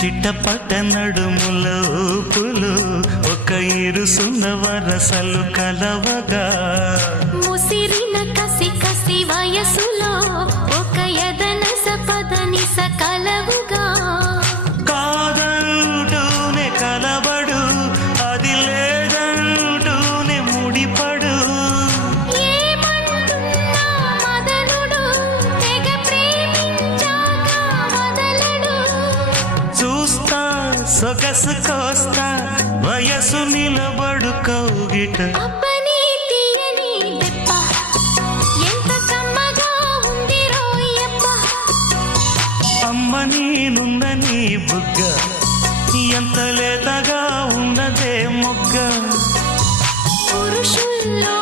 చిట్టపట నడుముల ఊపులు ఒక ఇరుసున్న వరసలు కలవగా ముసిరిన కసి కసి వయసులో ఒక యదన సపదని సకలవుగా కాదంటూనే కలబడు అది లేదంటూనే ముడిపడు ఏమంటున్నా మదనుడు తెగ ప్రేమించాక వదలడు చూస్తా సొగసు కోస్తా వయసు నిలబడు కౌగిట అబ్బని తీయని దెబ్బ ఎంత కమ్మగా ఉంది రోయప్ప అమ్మ నేనున్న నీ బుగ్గ ఎంత లేతగా ఉన్నదే మొగ్గ పురుషుల్లో